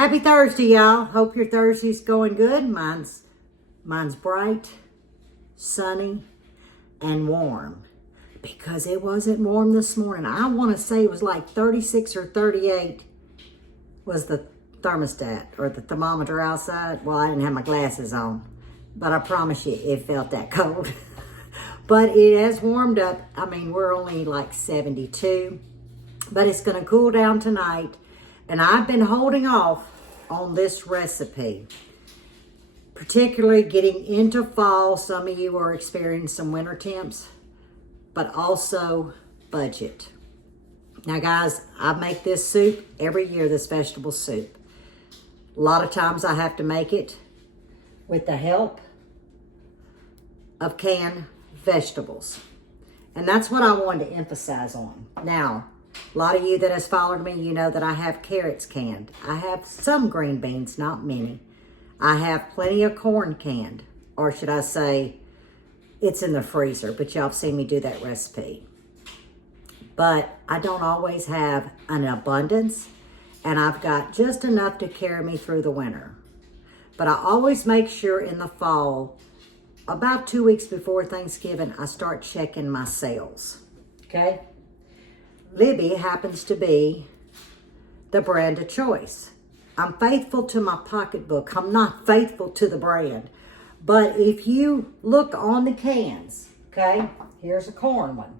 Happy Thursday, y'all. Hope your Thursday's going good. Mine's bright, sunny, and warm. Because it wasn't warm this morning. I want to say it was like 36 or 38 was the thermostat or the thermometer outside. Well, I didn't have my glasses on, but I promise you it felt that cold. But it has warmed up. I mean, we're only like 72, but it's going to cool down tonight. And I've been holding off on this recipe, particularly getting into fall. Some of you are experiencing some winter temps, but also budget. Now guys, I make this soup every year, this vegetable soup. A lot of times I have to make it with the help of canned vegetables. And that's what I wanted to emphasize on. Now, a lot of you that has followed me, you know that I have carrots canned. I have some green beans, not many. I have plenty of corn canned, or should I say, it's in the freezer, but y'all have seen me do that recipe. But I don't always have an abundance, and I've got just enough to carry me through the winter. But I always make sure in the fall, about 2 weeks before Thanksgiving, I start checking my sales, okay? Lippy happens to be the brand of choice. I'm faithful to my pocketbook. I'm not faithful to the brand. But if you look on the cans, okay, here's a corn one.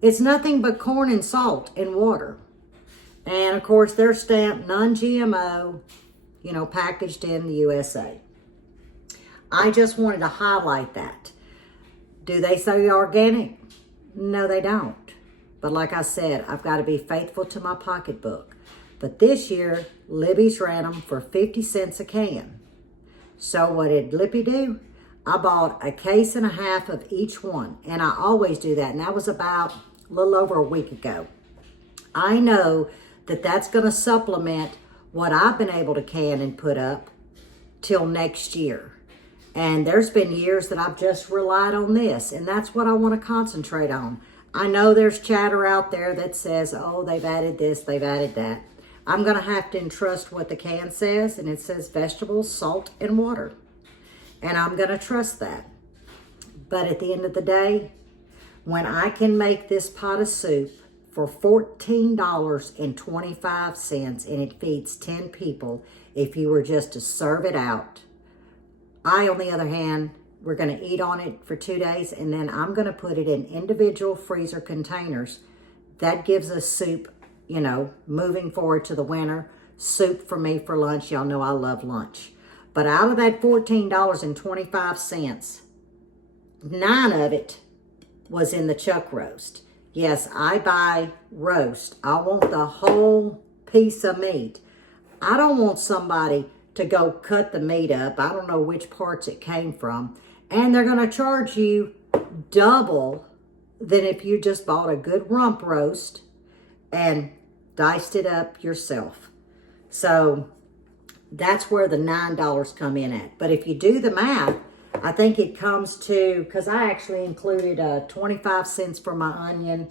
It's nothing but corn and salt and water. And of course, they're stamped non-GMO, you know, packaged in the USA. I just wanted to highlight that. Do they say organic? No, they don't. But like I said, I've got to be faithful to my pocketbook. But this year, Lippy's ran them for 50 cents a can. So what did Lippy do? I bought a case and a half of each one. And I always do that. And that was about a little over a week ago. I know that that's going to supplement what I've been able to can and put up till next year. And there's been years that I've just relied on this. And that's what I want to concentrate on. I know there's chatter out there that says, oh, they've added this, they've added that. I'm going to have to entrust what the can says, and it says vegetables, salt, and water. And I'm going to trust that. But at the end of the day, when I can make this pot of soup for $14.25, and it feeds 10 people if you were just to serve it out, I, on the other hand, we're going to eat on it for 2 days, and then I'm going to put it in individual freezer containers. That gives us soup, you know, moving forward to the winter. Soup for me for lunch. Y'all know I love lunch. But out of that $14.25, 9 of it was in the chuck roast. Yes, I buy roast. I want the whole piece of meat. I don't want somebody to go cut the meat up. I don't know which parts it came from. And they're going to charge you double than if you just bought a good rump roast and diced it up yourself. So that's where the $9 come in at. But if you do the math, I think it comes to, because I actually included 25 cents for my onion,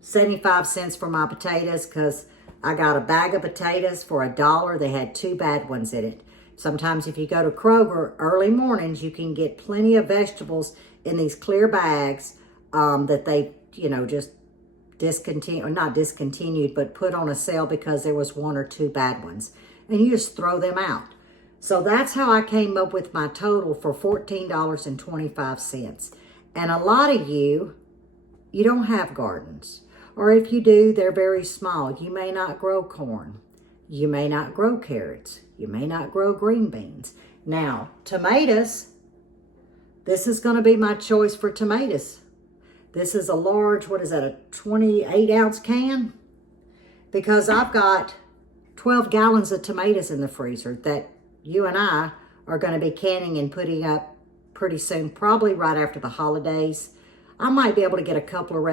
75 cents for my potatoes, because I got a bag of potatoes for $1. They had 2 bad ones in it. Sometimes if you go to Kroger early mornings, you can get plenty of vegetables in these clear bags that they, you know, just discontinued, or not discontinued, but put on a sale because there was 1 or 2 bad ones. And you just throw them out. So that's how I came up with my total for $14.25. And a lot of you don't have gardens. Or if you do, they're very small. You may not grow corn. You may not grow carrots. You may not grow green beans. Now, tomatoes, this is going to be my choice for tomatoes. This is a large, what is that, a 28-ounce can? Because I've got 12 gallons of tomatoes in the freezer that you and I are going to be canning and putting up pretty soon, probably right after the holidays. I might be able to get a couple of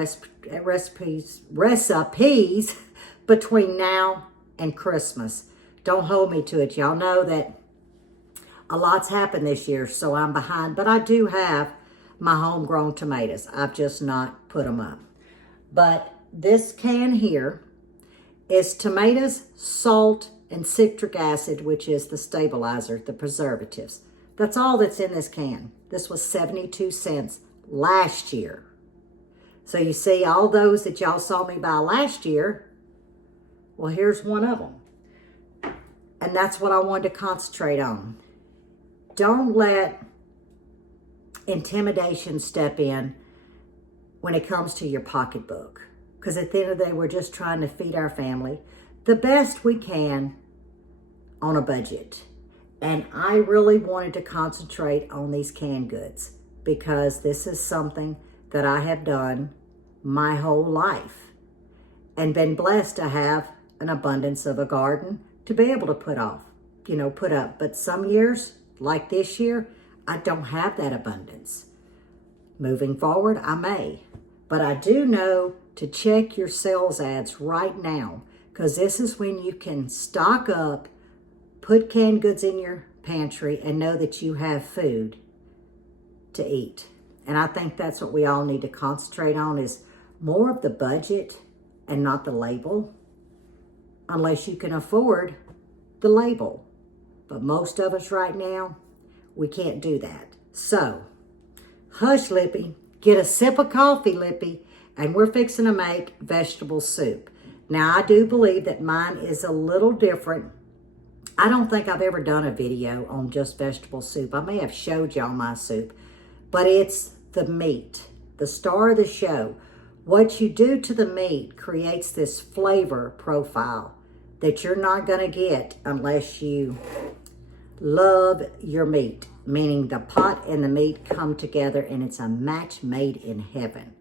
recipes between now and Christmas. Don't hold me to it. Y'all know that a lot's happened this year, so I'm behind. But I do have my homegrown tomatoes. I've just not put them up. But this can here is tomatoes, salt, and citric acid, which is the stabilizer, the preservatives. That's all that's in this can. This was 72 cents last year. So you see, all those that y'all saw me buy last year, well, here's one of them. And that's what I wanted to concentrate on. Don't let intimidation step in when it comes to your pocketbook. Because at the end of the day, we're just trying to feed our family the best we can on a budget. And I really wanted to concentrate on these canned goods because this is something that I have done my whole life and been blessed to have an abundance of a garden to be able to put up. But some years, like this year, I don't have that abundance. Moving forward, I may. But I do know to check your sales ads right now, because this is when you can stock up, put canned goods in your pantry, and know that you have food to eat. And I think that's what we all need to concentrate on, is more of the budget and not the label, unless you can afford the label. But most of us right now, we can't do that. So, hush, Lippy. Get a sip of coffee, Lippy, and we're fixing to make vegetable soup. Now, I do believe that mine is a little different. I don't think I've ever done a video on just vegetable soup. I may have showed y'all my soup, but it's the meat, the star of the show. What you do to the meat creates this flavor profile that you're not going to get unless you love your meat, meaning the pot and the meat come together and it's a match made in heaven.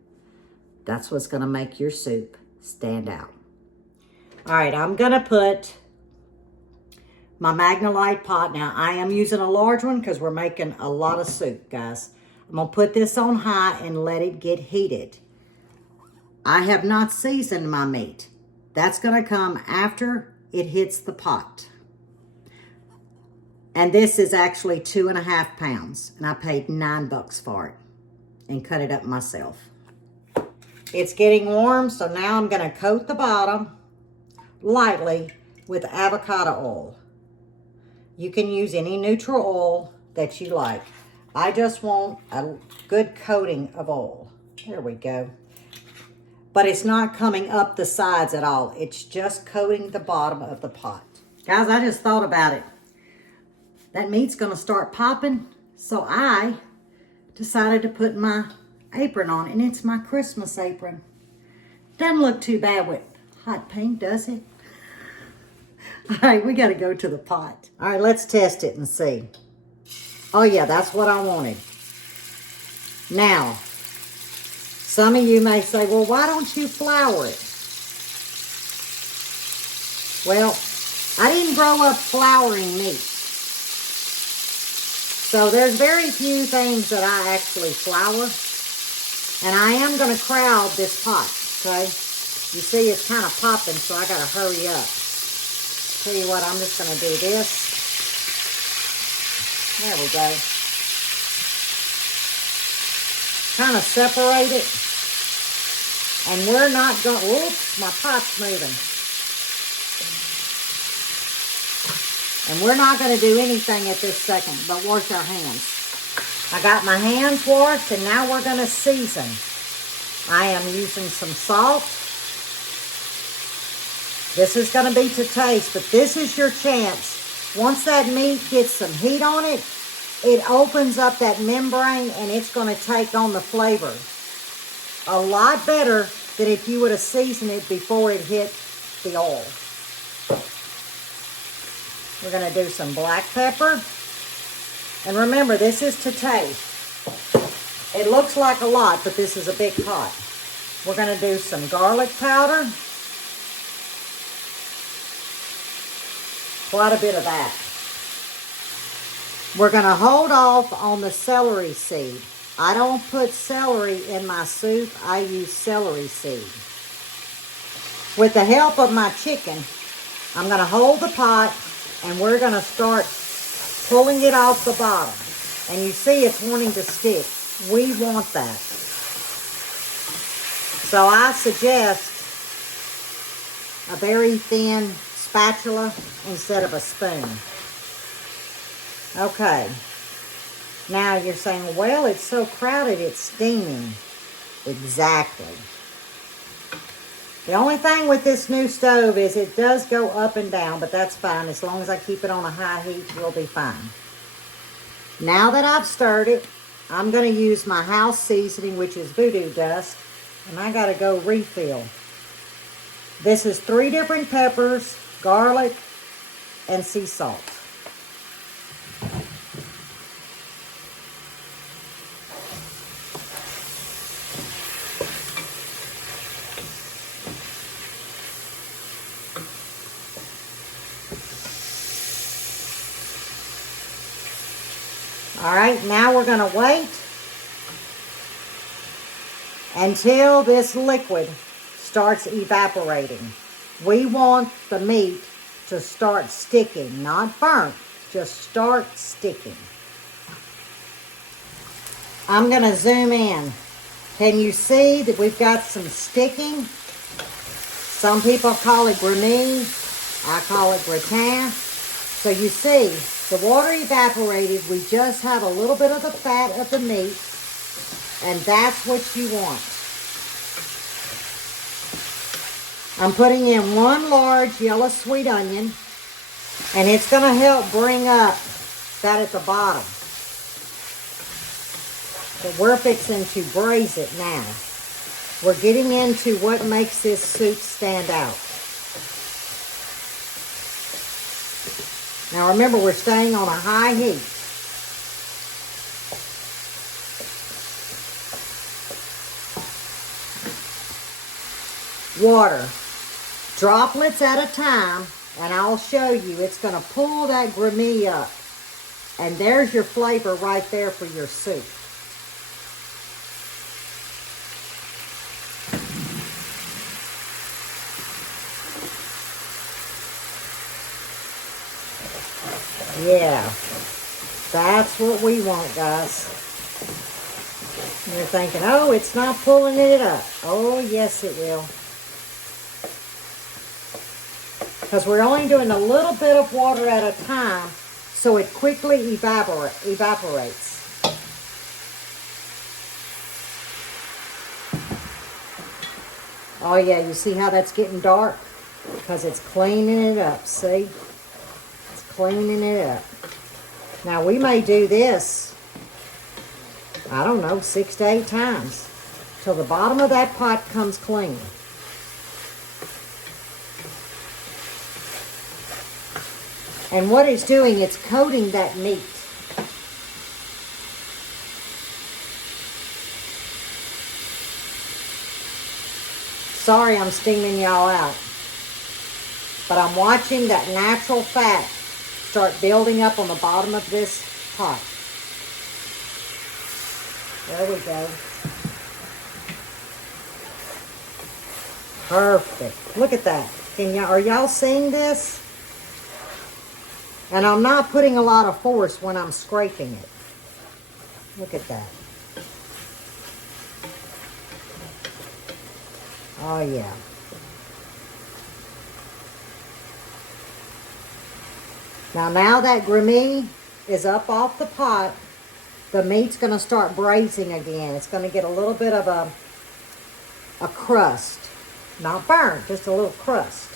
That's what's going to make your soup stand out. All right, I'm going to put my Magnolite pot. Now, I am using a large one because we're making a lot of soup, guys. I'm going to put this on high and let it get heated. I have not seasoned my meat. That's going to come after it hits the pot. And this is actually 2.5 pounds. And I paid $9 for it and cut it up myself. It's getting warm, so now I'm going to coat the bottom lightly with avocado oil. You can use any neutral oil that you like. I just want a good coating of oil. There we go. But it's not coming up the sides at all. It's just coating the bottom of the pot. Guys, I just thought about it. That meat's going to start popping, so I decided to put my apron on, and it's my Christmas apron. Doesn't look too bad with hot paint, does it? All right, we got to go to the pot. All right, let's test it and see. Oh, yeah, that's what I wanted. Now, some of you may say, well, why don't you flour it? Well, I didn't grow up flouring meat. So there's very few things that I actually flour. And I am going to crowd this pot, okay? You see it's kind of popping, so I got to hurry up. Tell you what, I'm just going to do this. There we go. Kind of separate it. And we're not going, whoops, my pot's moving. And we're not going to do anything at this second but wash our hands. I got my hands washed, and now we're going to season. I am using some salt. This is going to be to taste, but this is your chance. Once that meat gets some heat on it, it opens up that membrane, and it's going to take on the flavor a lot better than if you would have seasoned it before it hit the oil. We're going to do some black pepper. And remember, this is to taste. It looks like a lot, but this is a big pot. We're going to do some garlic powder. Quite a bit of that. We're going to hold off on the celery seed. I don't put celery in my soup. I use celery seed. With the help of my chicken, I'm going to hold the pot, and we're going to start pulling it off the bottom. And you see it's wanting to stick. We want that. So I suggest a very thin spatula instead of a spoon. Okay. Now you're saying, well, it's so crowded, it's steaming. Exactly. The only thing with this new stove is it does go up and down, but that's fine. As long as I keep it on a high heat, we'll be fine. Now that I've stirred it, I'm going to use my house seasoning, which is voodoo dust, and I got to go refill. This is 3 different peppers, garlic, and sea salt. All right, now we're going to wait until this liquid starts evaporating. We want the meat to start sticking, not burnt, just start sticking. I'm going to zoom in. Can you see that we've got some sticking? Some people call it gramine. I call it gratin. So you see, the water evaporated. We just have a little bit of the fat of the meat, and that's what you want. I'm putting in 1 large yellow sweet onion, and it's going to help bring up that at the bottom. But we're fixing to braise it now. We're getting into what makes this soup stand out. Now remember, we're staying on a high heat. Water, droplets at a time, and I'll show you. It's going to pull that gramine up. And there's your flavor right there for your soup. Yeah, that's what we want, guys. You're thinking, oh, it's not pulling it up. Oh, yes, it will. Because we're only doing a little bit of water at a time, so it quickly evaporates. Oh, yeah, you see how that's getting dark? Because it's cleaning it up, see? Cleaning it up. Now we may do this, I don't know, 6 to 8 times till the bottom of that pot comes clean. And what it's doing, it's coating that meat. Sorry I'm steaming y'all out, but I'm watching that natural fat start building up on the bottom of this pot. There we go. Perfect. Look at that. Are y'all seeing this? And I'm not putting a lot of force when I'm scraping it. Look at that. Oh yeah. Now that gramine is up off the pot, the meat's going to start braising again. It's going to get a little bit of a crust. Not burnt, just a little crust.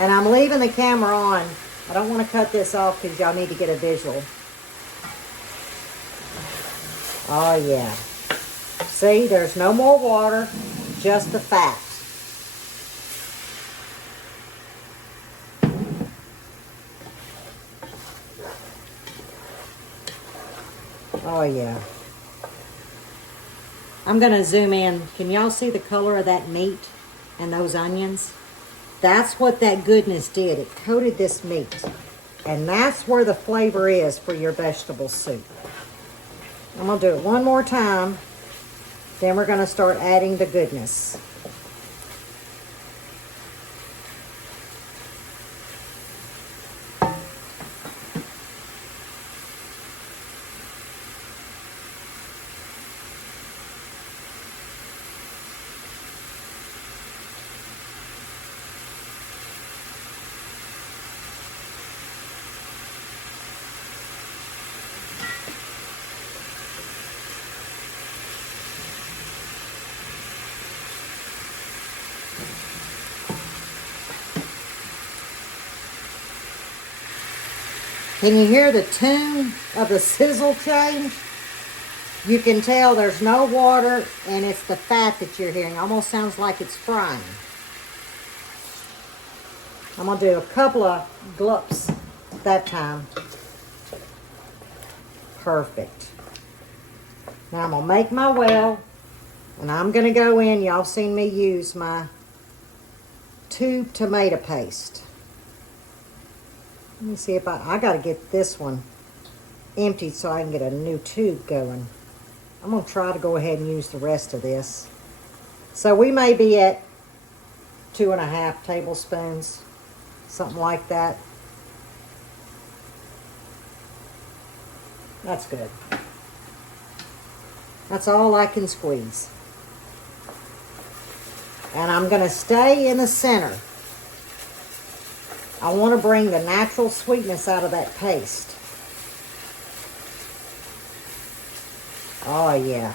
And I'm leaving the camera on. I don't want to cut this off because y'all need to get a visual. Oh yeah. See, there's no more water, just the fat. Oh, yeah. I'm going to zoom in. Can y'all see the color of that meat and those onions? That's what that goodness did. It coated this meat. And that's where the flavor is for your vegetable soup. I'm going to do it one more time. Then we're going to start adding the goodness. Can you hear the tune of the sizzle change? You can tell there's no water and it's the fat that you're hearing. Almost sounds like it's frying. I'm gonna do a couple of glups that time. Perfect. Now I'm gonna make my well, and I'm gonna go in. Y'all seen me use my tube tomato paste. Let me see if I gotta get this one emptied so I can get a new tube going. I'm gonna try to go ahead and use the rest of this. So we may be at 2.5 tablespoons, something like that. That's good. That's all I can squeeze. And I'm gonna stay in the center. I want to bring the natural sweetness out of that paste. Oh yeah.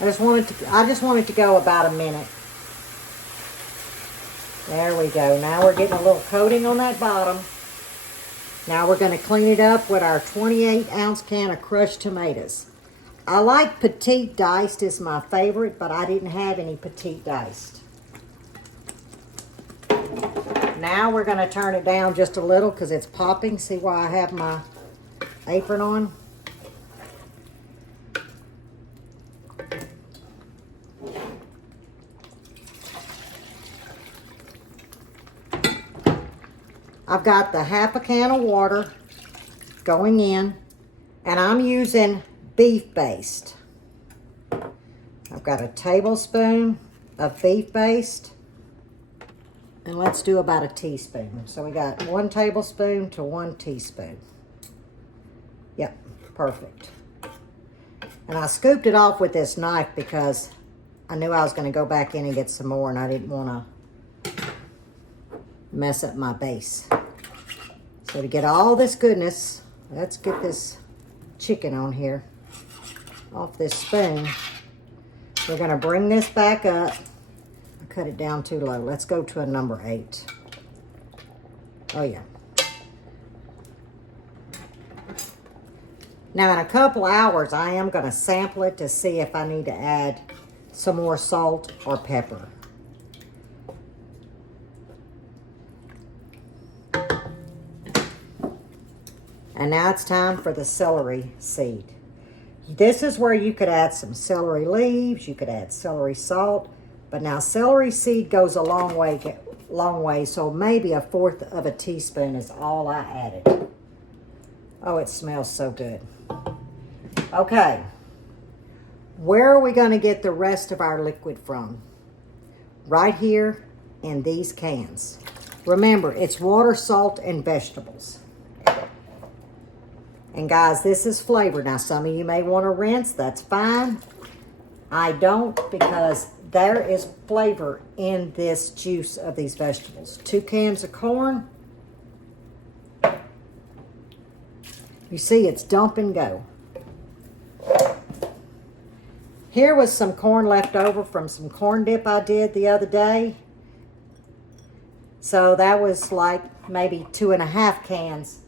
I just want it to go about a minute. There we go. Now we're getting a little coating on that bottom. Now we're going to clean it up with our 28-ounce can of crushed tomatoes. I like petite diced is my favorite, but I didn't have any petite diced. Now we're going to turn it down just a little because it's popping. See why I have my apron on? I've got the half a can of water going in, and I'm using beef paste. I've got a tablespoon of beef paste, and let's do about a teaspoon. So we got 1 tablespoon to 1 teaspoon. Yep, perfect. And I scooped it off with this knife because I knew I was going to go back in and get some more, and I didn't want to mess up my base. So to get all this goodness, let's get this chicken on here off this spoon. We're going to bring this back up. I cut it down too low. Let's go to a number 8. Oh yeah. Now in a couple hours, I am going to sample it to see if I need to add some more salt or pepper. And now it's time for the celery seed. This is where you could add some celery leaves, you could add celery salt, but now celery seed goes a long way, so maybe 1/4 of a teaspoon is all I added. Oh, it smells so good. Okay, where are we going to get the rest of our liquid from? Right here in these cans. Remember, it's water, salt, and vegetables. And guys, this is flavor. Now, some of you may want to rinse. That's fine. I don't, because there is flavor in this juice of these vegetables. 2 cans of corn. You see, it's dump and go. Here was some corn left over from some corn dip I did the other day. So that was like maybe 2.5 cans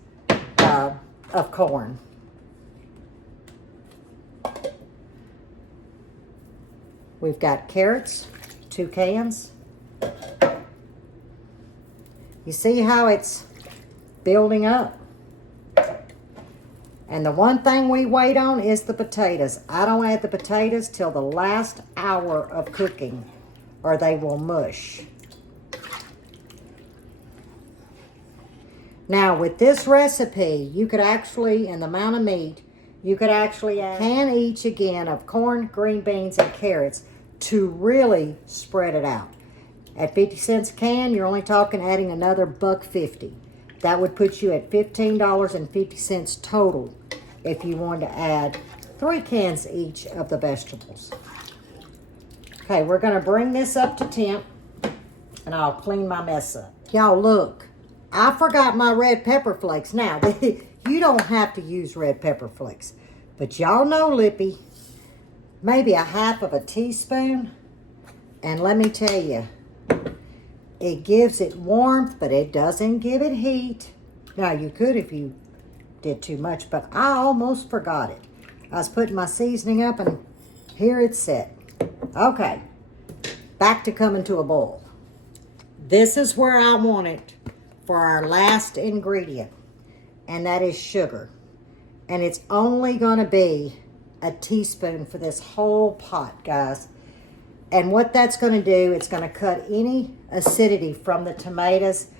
of corn. We've got carrots, 2 cans. You see how it's building up? And the one thing we wait on is the potatoes. I don't add the potatoes till the last hour of cooking or they will mush. Now, with this recipe, you could actually, in the amount of meat, you could actually add a can each again of corn, green beans, and carrots to really spread it out. At 50 cents a can, you're only talking adding another $1.50. That would put you at $15.50 total if you wanted to add 3 cans each of the vegetables. Okay, we're going to bring this up to temp, and I'll clean my mess up. Y'all, look. I forgot my red pepper flakes. Now, you don't have to use red pepper flakes, but y'all know Lippy, maybe 1/2 of a teaspoon, And let me tell you, it gives it warmth, but it doesn't give it heat. Now, you could if you did too much, but I almost forgot it. I was putting my seasoning up, and here it's set. Okay, back to coming to a boil. This is where I want it for our last ingredient, and that is sugar. And it's only going to be a teaspoon for this whole pot, guys. And what that's going to do, it's going to cut any acidity from the tomatoes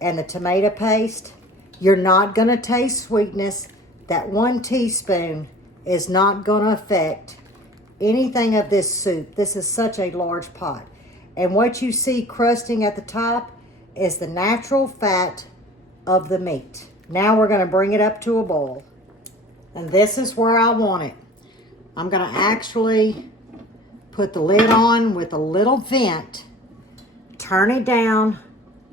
and the tomato paste. You're not going to taste sweetness. That 1 teaspoon is not going to affect anything of this soup. This is such a large pot. And what you see crusting at the top is the natural fat of the meat. Now we're going to bring it up to a boil. And this is where I want it. I'm going to actually put the lid on with a little vent, turn it down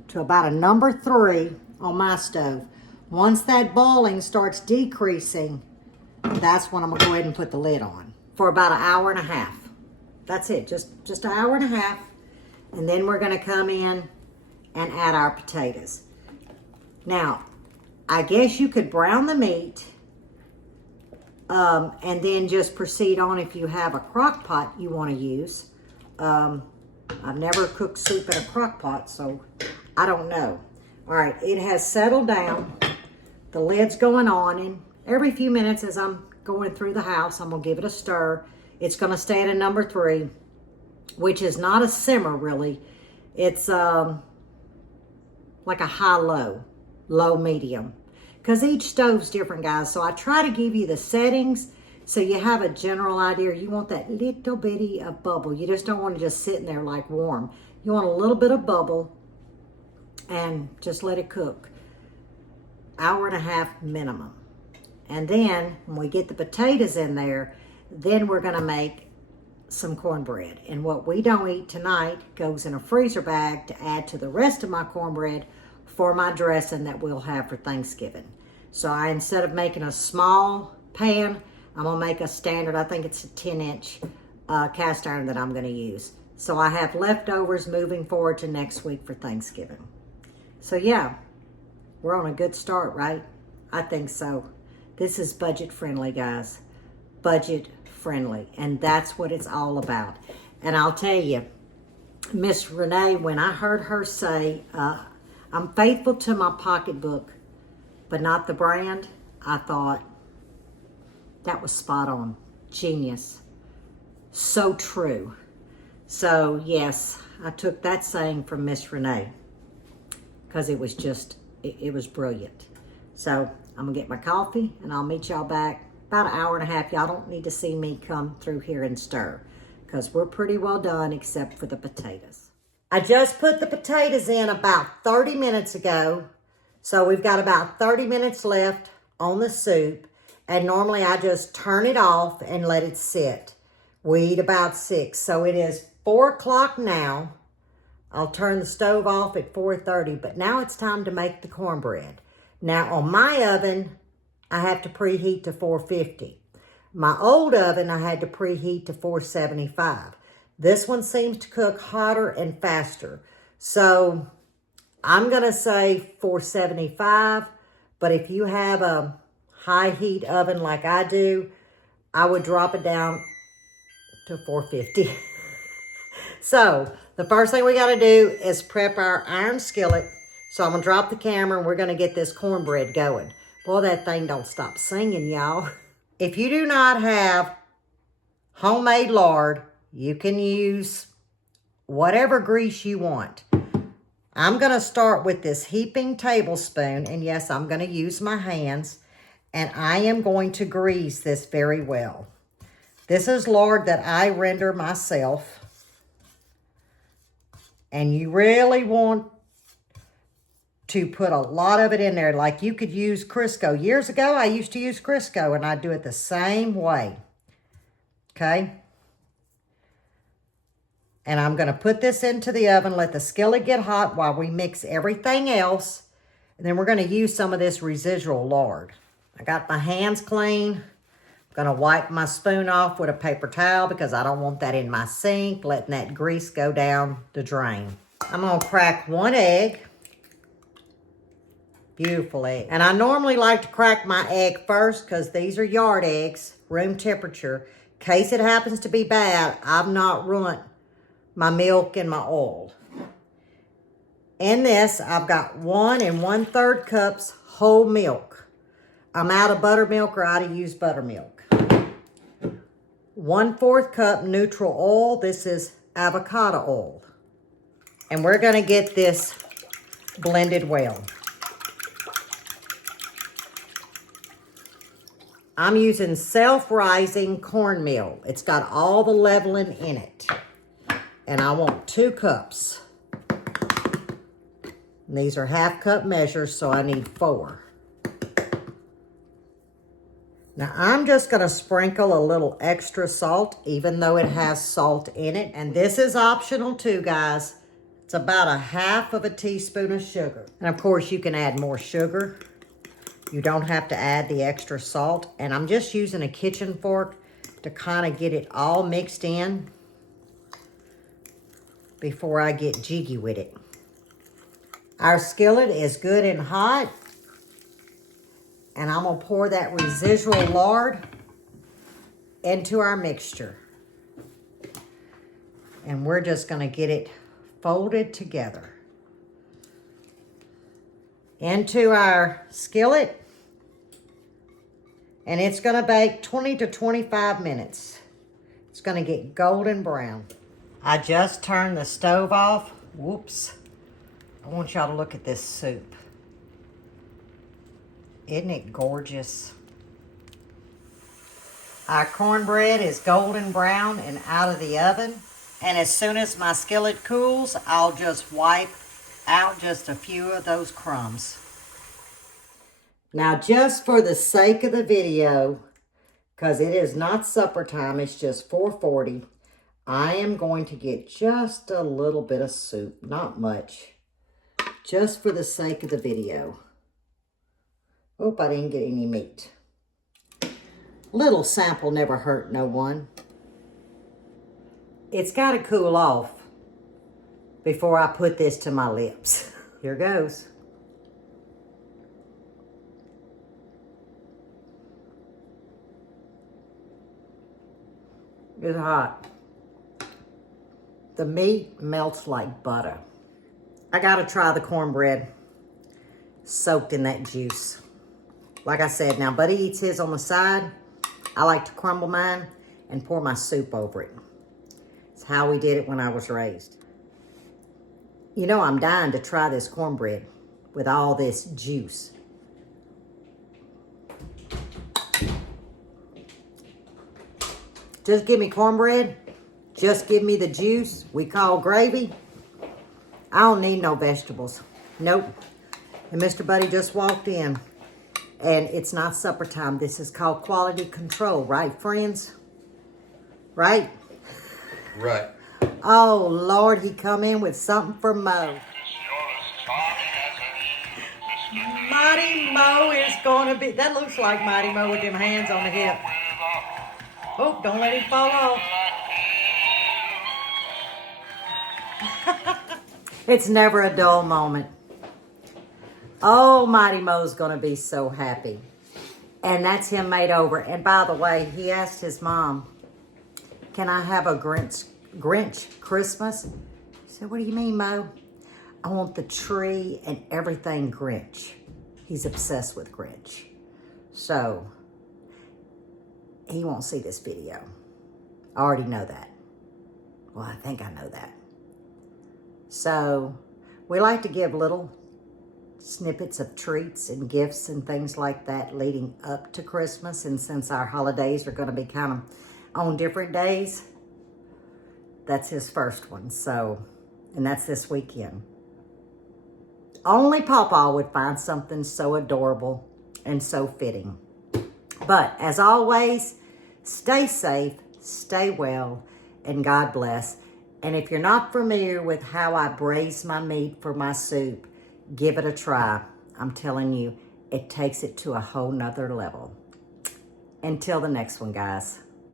to about a number 3 on my stove. Once that boiling starts decreasing, that's when I'm going to go ahead and put the lid on for about 1.5 hours. That's it, just 1.5 hours. And then we're going to come in and add our potatoes. Now, I guess you could brown the meat and then just proceed on if you have a crock pot you want to use. I've never cooked soup in a crock pot, so I don't know. All right, it has settled down. The lid's going on, and every few minutes as I'm going through the house, I'm going to give it a stir. It's going to stay at a number 3, which is not a simmer, really. It's like a high-low, low-medium. Because each stove's different, guys. So I try to give you the settings so you have a general idea. You want that little bitty of bubble. You just don't want to just sit in there like warm. You want a little bit of bubble and just let it cook. 1.5 hours minimum. And then when we get the potatoes in there, then we're going to make some cornbread. And what we don't eat tonight goes in a freezer bag to add to the rest of my cornbread for my dressing that we'll have for Thanksgiving. So instead of making a small pan, I'm gonna make a standard, I think it's a 10-inch cast iron that I'm gonna use. So I have leftovers moving forward to next week for Thanksgiving. So yeah, we're on a good start, right? I think so. This is budget friendly, guys. Budget friendly, and that's what it's all about. And I'll tell you, Miss Renee, when I heard her say, I'm faithful to my pocketbook, but not the brand, I thought, that was spot on. Genius. So true. So, yes, I took that saying from Miss Renee because it was just, it was brilliant. So, I'm going to get my coffee, and I'll meet y'all back about 1.5 hours. Y'all don't need to see me come through here and stir because we're pretty well done except for the potatoes. I just put the potatoes in about 30 minutes ago. So we've got about 30 minutes left on the soup. And normally I just turn it off and let it sit. We eat about 6. So it is 4 o'clock now. I'll turn the stove off at 4:30. But now it's time to make the cornbread. Now on my oven, I have to preheat to 450. My old oven, I had to preheat to 475. This one seems to cook hotter and faster. So I'm going to say 475. But if you have a high heat oven like I do, I would drop it down to 450. So the first thing we got to do is prep our iron skillet. So I'm going to drop the camera and we're going to get this cornbread going. Boy, that thing don't stop singing, y'all. If you do not have homemade lard, you can use whatever grease you want. I'm going to start with this heaping tablespoon. And yes, I'm going to use my hands. And I am going to grease this very well. This is lard that I render myself. And you really want to put a lot of it in there. Like you could use Crisco. Years ago, I used to use Crisco. And I do it the same way. Okay. And I'm going to put this into the oven, let the skillet get hot while we mix everything else. And then we're going to use some of this residual lard. I got my hands clean. I'm Gonna wipe my spoon off with a paper towel because I don't want that in my sink, letting that grease go down the drain. I'm gonna crack 1 egg. Beautiful egg. And I normally like to crack my egg first because these are yard eggs, room temperature. In case it happens to be bad, I've not ruined my milk and my oil. In this, I've got 1 1/3 cups whole milk. I'm out of buttermilk or out of used buttermilk. 1/4 cup neutral oil. This is avocado oil. And we're gonna get this blended well. I'm using self-rising cornmeal. It's got all the leavening in it. And I want 2 cups. And these are 1/2 cup measures, so I need 4. Now I'm just gonna sprinkle a little extra salt, even though it has salt in it. And this is optional too, guys. It's about 1/2 teaspoon of sugar. And of course you can add more sugar. You don't have to add the extra salt. And I'm just using a kitchen fork to kind of get it all mixed in before I get jiggy with it. Our skillet is good and hot. And I'm gonna pour that residual lard into our mixture. And we're just gonna get it folded together into our skillet. And it's gonna bake 20 to 25 minutes. It's gonna get golden brown. I just turned the stove off. Whoops. I want y'all to look at this soup. Isn't it gorgeous? Our cornbread is golden brown and out of the oven. And as soon as my skillet cools, I'll just wipe out just a few of those crumbs. Now, just for the sake of the video, because it is not supper time, it's just 4:40, I am going to get just a little bit of soup, not much, just for the sake of the video. Hope I didn't get any meat. Little sample never hurt no one. It's got to cool off before I put this to my lips. Here goes. It's hot. The meat melts like butter. I gotta try the cornbread soaked in that juice. Like I said, now Buddy eats his on the side. I like to crumble mine and pour my soup over it. It's how we did it when I was raised. You know, I'm dying to try this cornbread with all this juice. Just give me cornbread. Just give me the juice we call gravy. I don't need no vegetables. Nope. And Mr. Buddy just walked in. And it's not supper time. This is called quality control, right, friends? Right? Right. Oh, Lord, he come in with something for Mo. Mighty Mo is going to be... That looks like Mighty Mo with them hands on the hip. Oh, don't let him fall off. It's never a dull moment. Oh, Mighty Mo's going to be so happy. And that's him made over. And by the way, he asked his mom, can I have a Grinch Christmas? She said, what do you mean, Mo? I want the tree and everything Grinch. He's obsessed with Grinch. So, he won't see this video. I already know that. Well, I think I know that. So, we like to give little snippets of treats and gifts and things like that leading up to Christmas. And since our holidays are going to be kind of on different days, that's his first one. So, and that's this weekend. Only Pawpaw would find something so adorable and so fitting. But as always, stay safe, stay well, and God bless. And if you're not familiar with how I braise my meat for my soup, give it a try. I'm telling you, it takes it to a whole nother level. Until the next one, guys.